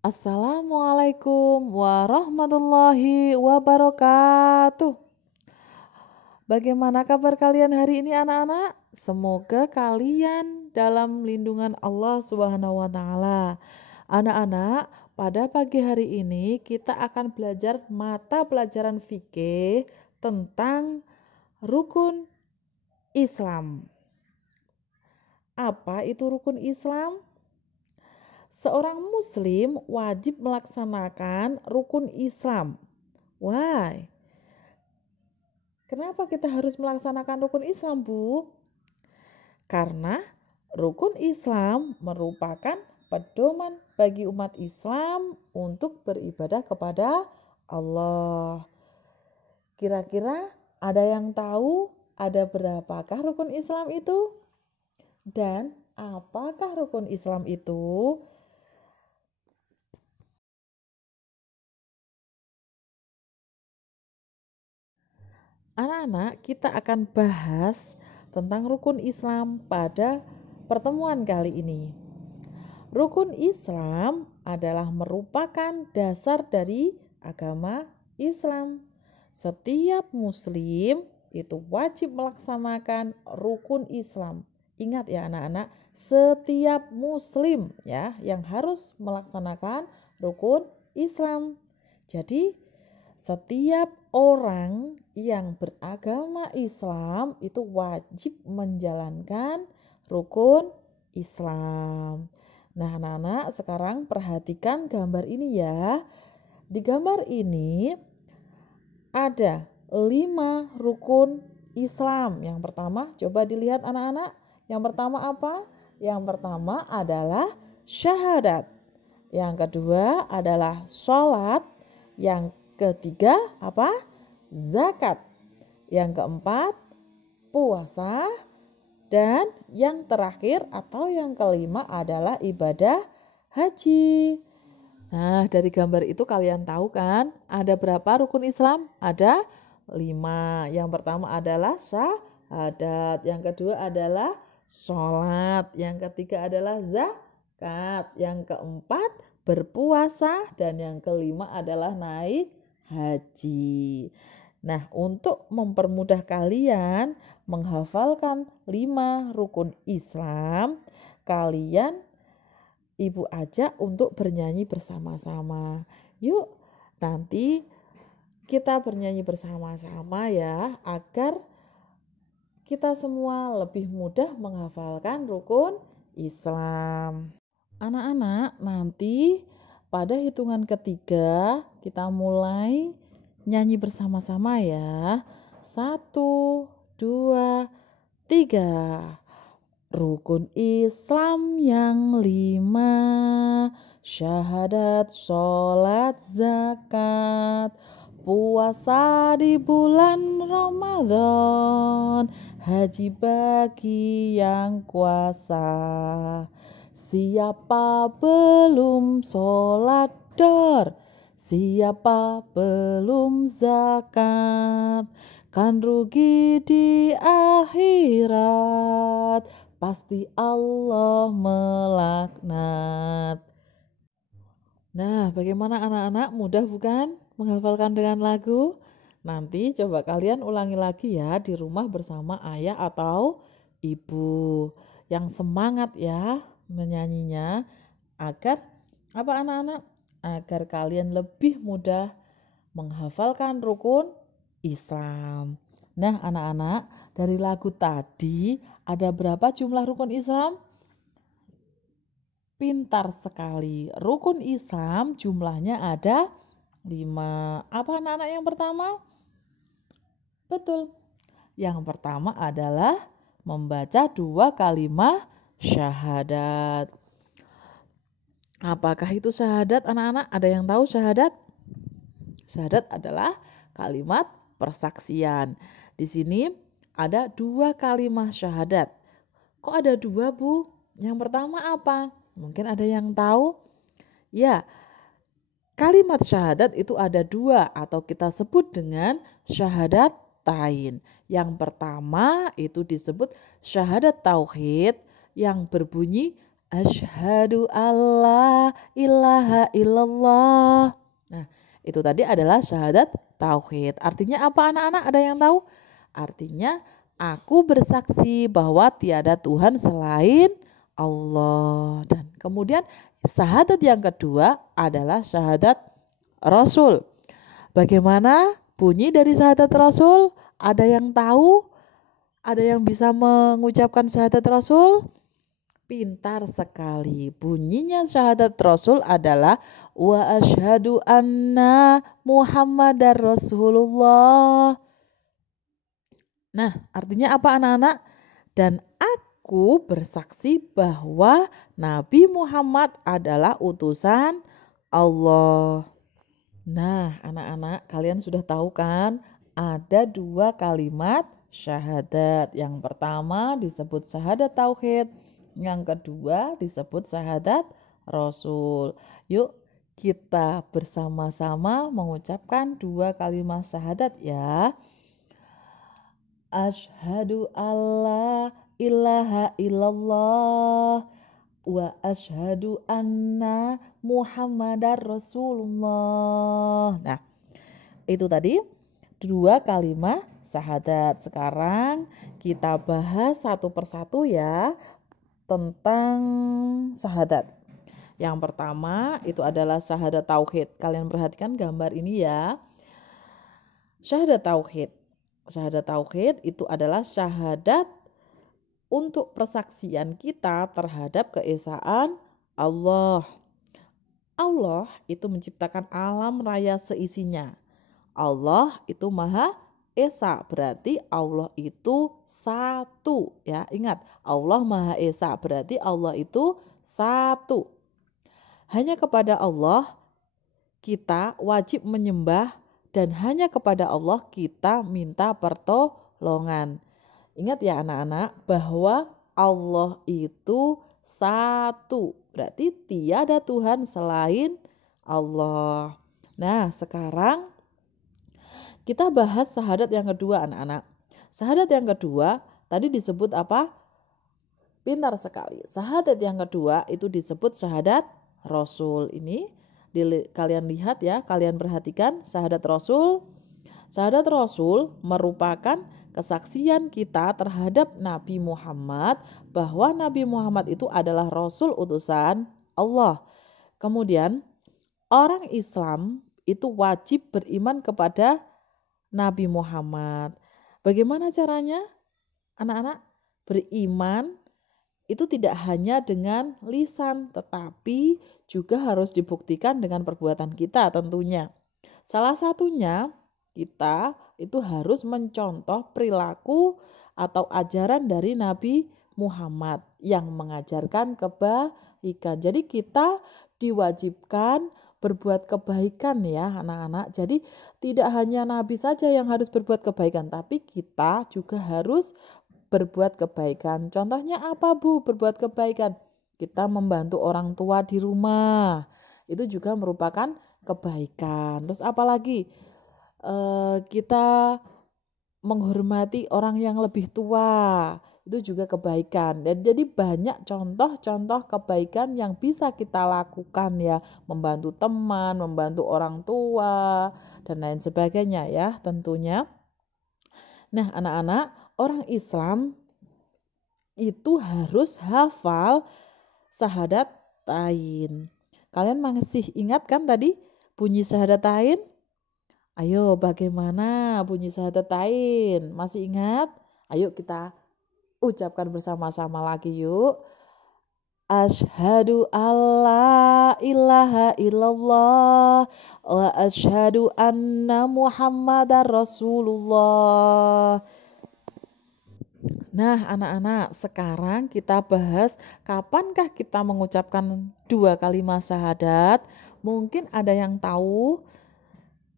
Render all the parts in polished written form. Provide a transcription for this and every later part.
Assalamualaikum warahmatullahi wabarakatuh. Bagaimana kabar kalian hari ini anak-anak? Semoga kalian dalam lindungan Allah Subhanahu wa taala. Anak-anak, pada pagi hari ini kita akan belajar mata pelajaran fikih tentang rukun Islam. Apa itu rukun Islam? Seorang muslim wajib melaksanakan rukun Islam. Why? Kenapa kita harus melaksanakan rukun Islam, Bu? Karena rukun Islam merupakan pedoman bagi umat Islam untuk beribadah kepada Allah. Kira-kira ada yang tahu ada berapakah rukun Islam itu? Dan apakah rukun Islam itu? Anak-anak, kita akan bahas tentang rukun Islam pada pertemuan kali ini. Rukun Islam adalah merupakan dasar dari agama Islam. Setiap muslim itu wajib melaksanakan rukun Islam. Ingat ya anak-anak, setiap muslim ya yang harus melaksanakan rukun Islam. Jadi setiap orang yang beragama Islam itu wajib menjalankan rukun Islam. Nah, anak-anak sekarang perhatikan gambar ini ya. Di gambar ini ada 5 rukun Islam. Yang pertama, coba dilihat anak-anak. Yang pertama apa? Yang pertama adalah syahadat. Yang kedua adalah sholat. Yang ketiga apa? Zakat. Yang keempat puasa. Dan yang terakhir atau yang kelima adalah ibadah haji. Nah, dari gambar itu kalian tahu kan ada berapa rukun Islam? Ada 5. Yang pertama adalah syahadat. Yang kedua adalah sholat. Yang ketiga adalah zakat. Yang keempat berpuasa. Dan yang kelima adalah naik haji. Nah, untuk mempermudah kalian menghafalkan 5 rukun Islam, kalian Ibu ajak untuk bernyanyi bersama-sama. Yuk, nanti kita bernyanyi bersama-sama ya, agar kita semua lebih mudah menghafalkan rukun Islam. Anak-anak, nanti pada hitungan ketiga kita mulai nyanyi bersama-sama ya. 1, 2, 3. Rukun Islam yang 5, syahadat, sholat, zakat, puasa di bulan Ramadan, haji bagi yang kuasa. Siapa belum sholat dor, siapa belum zakat, kan rugi di akhirat, pasti Allah melaknat. Nah, bagaimana anak-anak? Mudah bukan menghafalkan dengan lagu? Nanti coba kalian ulangi lagi ya di rumah bersama ayah atau ibu. Yang semangat ya menyanyinya agar apa anak-anak? Agar kalian lebih mudah menghafalkan rukun Islam. Nah, anak-anak, dari lagu tadi ada berapa jumlah rukun Islam? Pintar sekali. Rukun Islam jumlahnya ada 5. Apa anak-anak yang pertama? Betul. Yang pertama adalah membaca 2 kalimat syahadat. Apakah itu syahadat anak-anak? Ada yang tahu syahadat? Syahadat adalah kalimat persaksian. Di sini ada 2 kalimat syahadat. Kok ada 2, Bu? Yang pertama apa? Mungkin ada yang tahu? Ya, kalimat syahadat itu ada 2 atau kita sebut dengan syahadatain. Yang pertama itu disebut syahadat tauhid yang berbunyi Asyhadu alla ilaha illallah. Nah, itu tadi adalah syahadat tauhid. Artinya apa anak-anak? Ada yang tahu? Artinya aku bersaksi bahwa tiada Tuhan selain Allah. Dan kemudian syahadat yang kedua adalah syahadat Rasul. Bagaimana bunyi dari syahadat Rasul? Ada yang tahu? Ada yang bisa mengucapkan syahadat Rasul? Pintar sekali. Bunyinya syahadat Rasul adalah wa asyhadu anna Muhammadar Rasulullah. Nah, artinya apa anak-anak? Dan aku bersaksi bahwa Nabi Muhammad adalah utusan Allah. Nah, anak-anak, kalian sudah tahu kan? Ada dua kalimat syahadat. Yang pertama disebut syahadat tauhid. Yang kedua disebut syahadat Rasul. Yuk kita bersama-sama mengucapkan dua kalimat syahadat ya. Asyhadu alla ilaha illallah wa asyhadu anna Muhammadar Rasulullah. Nah, itu tadi dua kalimat syahadat. Sekarang kita bahas satu persatu ya tentang syahadat. Yang pertama itu adalah syahadat tauhid. Kalian perhatikan gambar ini ya. Syahadat tauhid. Syahadat tauhid itu adalah syahadat untuk persaksian kita terhadap keesaan Allah. Allah itu menciptakan alam raya seisinya. Allah itu Maha Esa, berarti Allah itu satu ya. Ingat, Allah Maha Esa, berarti Allah itu satu. Hanya kepada Allah kita wajib menyembah dan hanya kepada Allah kita minta pertolongan. Ingat ya anak-anak bahwa Allah itu satu, berarti tiada Tuhan selain Allah. Nah, sekarang kita bahas syahadat yang kedua anak-anak. Syahadat yang kedua tadi disebut apa? Pintar sekali. Syahadat yang kedua itu disebut syahadat Rasul. Ini kalian lihat ya, kalian perhatikan syahadat Rasul. Syahadat Rasul merupakan kesaksian kita terhadap Nabi Muhammad bahwa Nabi Muhammad itu adalah Rasul utusan Allah. Kemudian orang Islam itu wajib beriman kepada Nabi Muhammad. Bagaimana caranya? Anak-anak, beriman itu tidak hanya dengan lisan, tetapi juga harus dibuktikan dengan perbuatan kita tentunya. Salah satunya kita itu harus mencontoh perilaku atau ajaran dari Nabi Muhammad yang mengajarkan kebaikan. Jadi kita diwajibkan berbuat kebaikan ya anak-anak. Jadi tidak hanya Nabi saja yang harus berbuat kebaikan, tapi kita juga harus berbuat kebaikan. Contohnya apa Bu berbuat kebaikan? Kita membantu orang tua di rumah. Itu juga merupakan kebaikan. Terus apalagi? Kita menghormati orang yang lebih tua. Itu juga kebaikan. Dan jadi banyak contoh-contoh kebaikan yang bisa kita lakukan ya, membantu teman, membantu orang tua dan lain sebagainya ya tentunya. Nah, anak-anak, orang Islam itu harus hafal syahadatain. Kalian masih ingat kan tadi bunyi syahadatain? Ayo, bagaimana bunyi syahadatain? Masih ingat? Ayo kita ucapkan bersama-sama lagi yuk. Asyhadu alla ilaha illallah wa asyhadu anna Muhammadar Rasulullah. Nah, anak-anak, sekarang kita bahas kapankah kita mengucapkan dua kalimat syahadat. Mungkin ada yang tahu.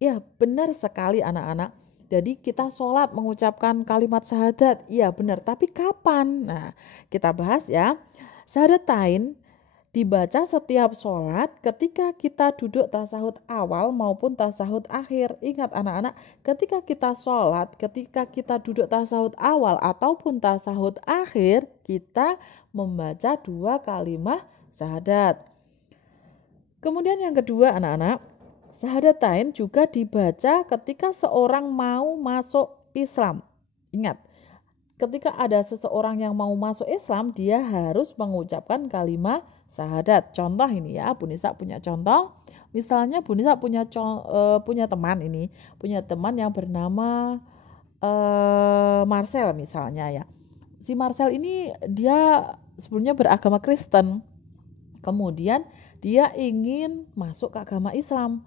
Ya, benar sekali anak-anak. Jadi kita sholat mengucapkan kalimat syahadat. Iya benar, tapi kapan? Nah, kita bahas ya. Syahadatain dibaca setiap sholat ketika kita duduk tasahud awal maupun tasahud akhir. Ingat anak-anak, ketika kita sholat, ketika kita duduk tasahud awal ataupun tasahud akhir, kita membaca 2 kalimat syahadat. Kemudian yang kedua anak-anak, syahadatain juga dibaca ketika seorang mau masuk Islam. Ingat, ketika ada seseorang yang mau masuk Islam, dia harus mengucapkan kalimat syahadat. Contoh ini ya, Bu Nisa punya contoh. Misalnya Bu Nisa punya teman yang bernama Marcel misalnya ya. Si Marcel ini dia sebelumnya beragama Kristen. Kemudian dia ingin masuk ke agama Islam.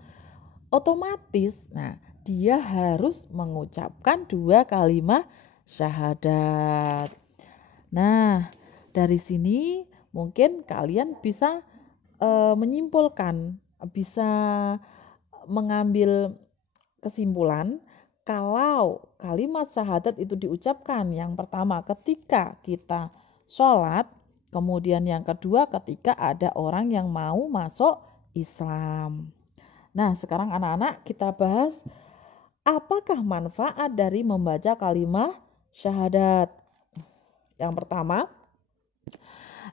Otomatis, dia harus mengucapkan 2 kalimat syahadat. Nah, dari sini mungkin kalian bisa menyimpulkan, bisa mengambil kesimpulan kalau kalimat syahadat itu diucapkan yang pertama ketika kita sholat, kemudian yang kedua ketika ada orang yang mau masuk Islam. Nah, sekarang anak-anak kita bahas apakah manfaat dari membaca kalimat syahadat. Yang pertama,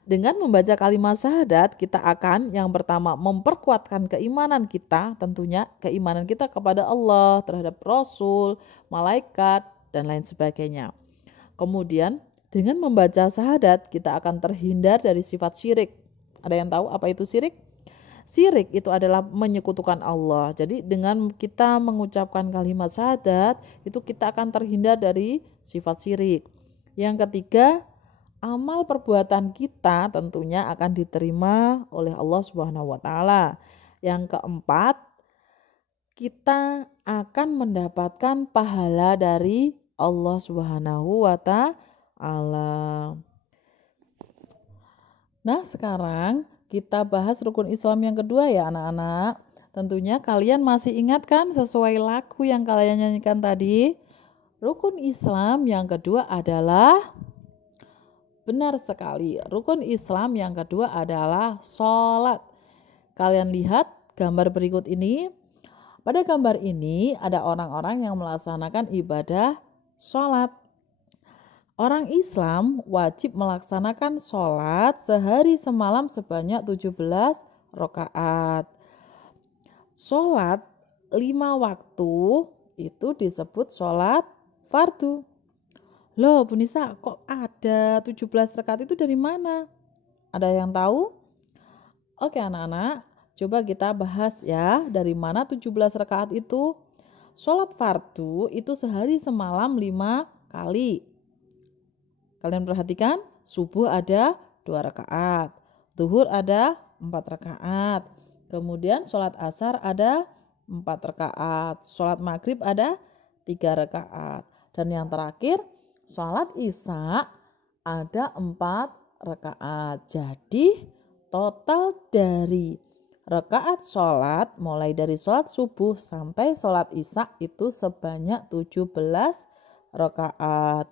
dengan membaca kalimat syahadat, kita akan yang pertama memperkuatkan keimanan kita, tentunya keimanan kita kepada Allah, terhadap Rasul, malaikat, dan lain sebagainya. Kemudian, dengan membaca syahadat, kita akan terhindar dari sifat syirik. Ada yang tahu apa itu syirik? Syirik itu adalah menyekutukan Allah. Jadi dengan kita mengucapkan kalimat syahadat, itu kita akan terhindar dari sifat syirik. Yang ketiga, amal perbuatan kita tentunya akan diterima oleh Allah Subhanahu wa taala. Yang keempat, kita akan mendapatkan pahala dari Allah Subhanahu wa taala. Nah, sekarang kita bahas rukun Islam yang kedua ya anak-anak. Tentunya kalian masih ingat kan sesuai lagu yang kalian nyanyikan tadi? Rukun Islam yang kedua adalah, benar sekali, rukun Islam yang kedua adalah sholat. Kalian lihat gambar berikut ini. Pada gambar ini ada orang-orang yang melaksanakan ibadah sholat. Orang Islam wajib melaksanakan sholat sehari semalam sebanyak 17 rakaat. Sholat 5 waktu itu disebut sholat fardu. Loh Bu Nisa, kok ada 17 rakaat itu dari mana? Ada yang tahu? Oke anak-anak, coba kita bahas ya dari mana 17 rakaat itu. Sholat fardu itu sehari semalam 5 kali. Kalian perhatikan, subuh ada 2 rakaat, zuhur ada 4 rakaat, kemudian sholat asar ada 4 rakaat, sholat maghrib ada 3 rakaat, dan yang terakhir sholat isya ada 4 rakaat. Jadi total dari rakaat sholat mulai dari sholat subuh sampai sholat isya itu sebanyak 17 rakaat.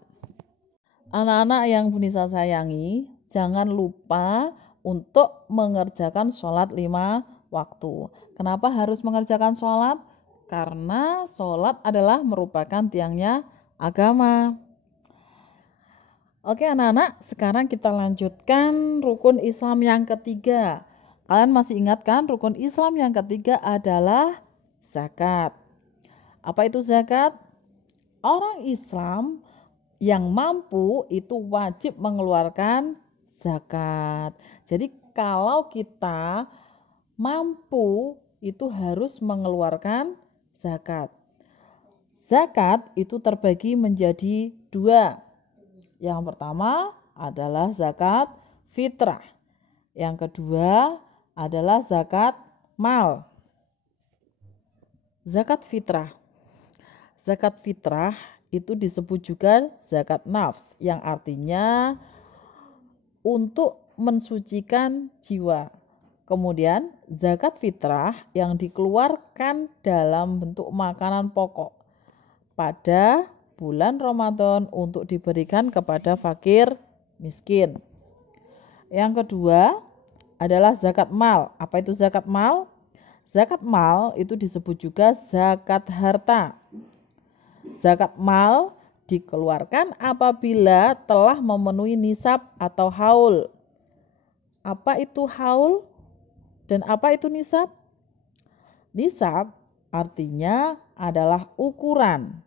Anak-anak yang Bu Nisa sayangi, jangan lupa untuk mengerjakan sholat 5 waktu. Kenapa harus mengerjakan sholat? Karena sholat adalah merupakan tiangnya agama. Oke anak-anak, sekarang kita lanjutkan rukun Islam yang ketiga. Kalian masih ingat kan rukun Islam yang ketiga adalah zakat. Apa itu zakat? Orang Islam yang mampu itu wajib mengeluarkan zakat. Jadi kalau kita mampu itu harus mengeluarkan zakat. Zakat itu terbagi menjadi 2. Yang pertama adalah zakat fitrah. Yang kedua adalah zakat mal. Zakat fitrah. Zakat fitrah itu disebut juga zakat nafs, yang artinya untuk mensucikan jiwa. Kemudian zakat fitrah yang dikeluarkan dalam bentuk makanan pokok pada bulan Ramadan untuk diberikan kepada fakir miskin. Yang kedua, adalah zakat mal. Apa itu zakat mal? Zakat mal itu disebut juga zakat harta. Zakat mal dikeluarkan apabila telah memenuhi nisab atau haul. Apa itu haul dan apa itu nisab? Nisab artinya adalah ukuran.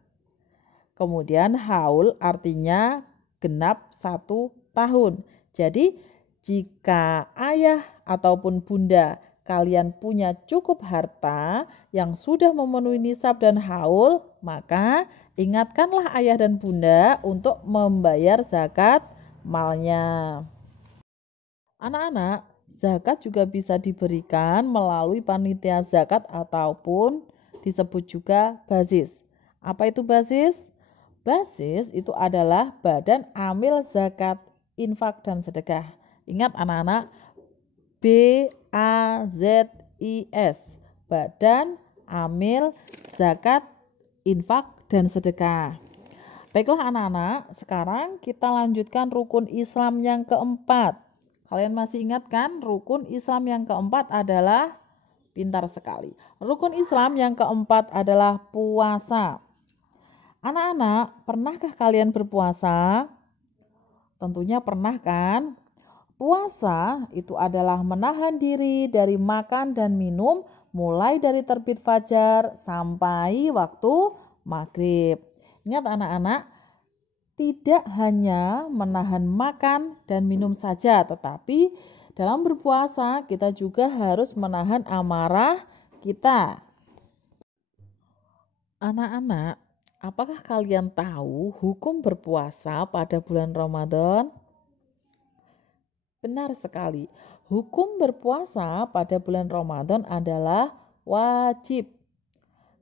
Kemudian haul artinya genap 1 tahun. Jadi jika ayah ataupun bunda kalian punya cukup harta yang sudah memenuhi nisab dan haul, maka ingatkanlah ayah dan bunda untuk membayar zakat malnya. Anak-anak, zakat juga bisa diberikan melalui panitia zakat ataupun disebut juga basis. Apa itu basis? Basis itu adalah badan amil zakat, infak, dan sedekah. Ingat anak-anak, BAZIS, badan amil zakat, infak, dan sedekah. Baiklah anak-anak, sekarang kita lanjutkan rukun Islam yang keempat. Kalian masih ingat kan? Rukun Islam yang keempat adalah, pintar sekali. Rukun Islam yang keempat adalah puasa. Anak-anak, pernahkah kalian berpuasa? Tentunya pernah kan? Puasa itu adalah menahan diri dari makan dan minum mulai dari terbit fajar sampai waktu maghrib. Ingat anak-anak, tidak hanya menahan makan dan minum saja, tetapi dalam berpuasa kita juga harus menahan amarah kita. Anak-anak, apakah kalian tahu hukum berpuasa pada bulan Ramadan? Benar sekali. Hukum berpuasa pada bulan Ramadan adalah wajib.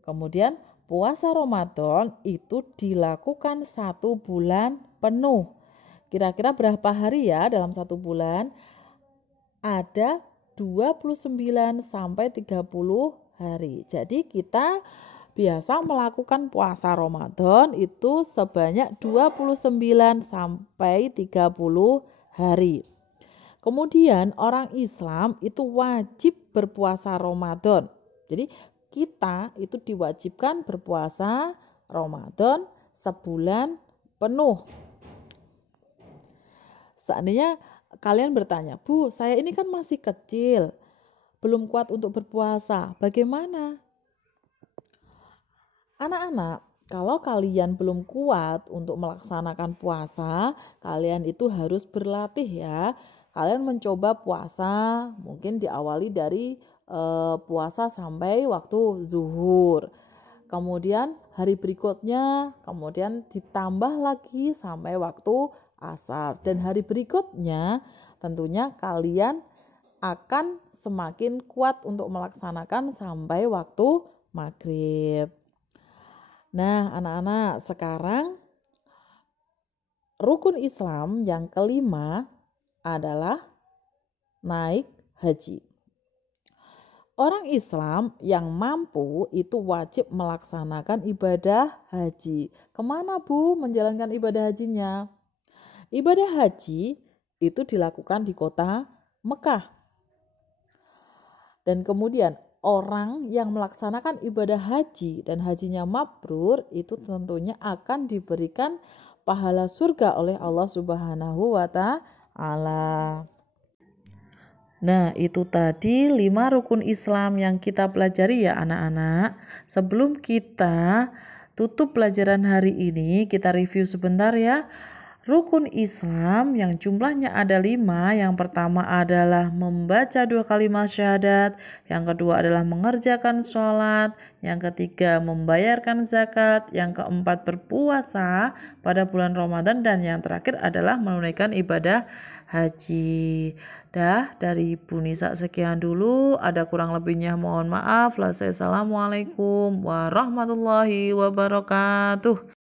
Kemudian puasa Ramadan itu dilakukan 1 bulan penuh. Kira-kira berapa hari ya dalam 1 bulan? Ada 29 sampai 30 hari. Jadi kita biasa melakukan puasa Ramadan itu sebanyak 29 sampai 30 hari. Kemudian orang Islam itu wajib berpuasa Ramadan. Jadi kita itu diwajibkan berpuasa Ramadan sebulan penuh. Seandainya kalian bertanya, Bu, saya ini kan masih kecil, belum kuat untuk berpuasa, bagaimana? Anak-anak, kalau kalian belum kuat untuk melaksanakan puasa, kalian itu harus berlatih ya. Kalian mencoba puasa, mungkin diawali dari puasa sampai waktu zuhur. Kemudian hari berikutnya, kemudian ditambah lagi sampai waktu asar. Dan hari berikutnya tentunya kalian akan semakin kuat untuk melaksanakan sampai waktu maghrib. Nah, anak-anak, sekarang rukun Islam yang kelima adalah naik haji. Orang Islam yang mampu itu wajib melaksanakan ibadah haji. Kemana Bu menjalankan ibadah hajinya? Ibadah haji itu dilakukan di kota Mekah. Dan kemudian orang yang melaksanakan ibadah haji dan hajinya mabrur itu tentunya akan diberikan pahala surga oleh Allah Subhanahu wa Ta'ala. Nah, itu tadi 5 rukun Islam yang kita pelajari ya anak-anak. Sebelum kita tutup pelajaran hari ini, kita review sebentar ya. Rukun Islam yang jumlahnya ada 5. Yang pertama adalah membaca 2 kalimat syahadat. Yang kedua adalah mengerjakan sholat. Yang ketiga membayarkan zakat. Yang keempat berpuasa pada bulan Ramadan. Dan yang terakhir adalah menunaikan ibadah haji. Dah, dari Ibu Nisa sekian dulu. Ada kurang lebihnya mohon maaf. Assalamualaikum warahmatullahi wabarakatuh.